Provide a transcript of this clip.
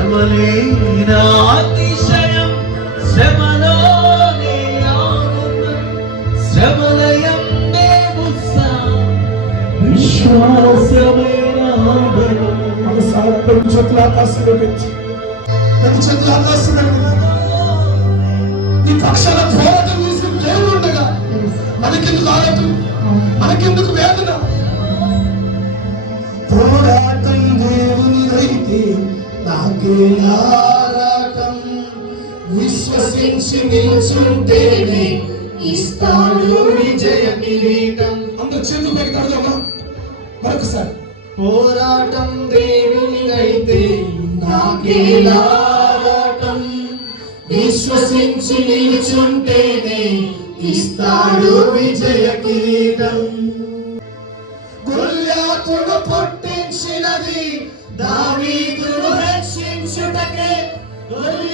శ్రమలే అతిశయం శ్రమలోనే ఆనందం శ్రమలయందే రెండు చేతుల ఆకాశంలో పెట్టి. రెండు చేతుల ఆకాశంలో నీ పక్షాల పోరాటం చేసిన దేవుడు ఉండగా మనకెందుకు ఆరాటం? మనకెందుకు వేదన? నాకే విశ్వసించి నిల్చుంటేనే ఇస్తాడు విజయ కిరీటం. అందరు చేతులు పెడతాడు మరొకసారి. పోరాటం దేవుని దేవునిదైతే నాకేలారాటం విశ్వసించి నిల్చుంటేనే ఇస్తాడు విజయ కిరీటం. గొల్యాతుడు పుట్టించినది దా எனக்கு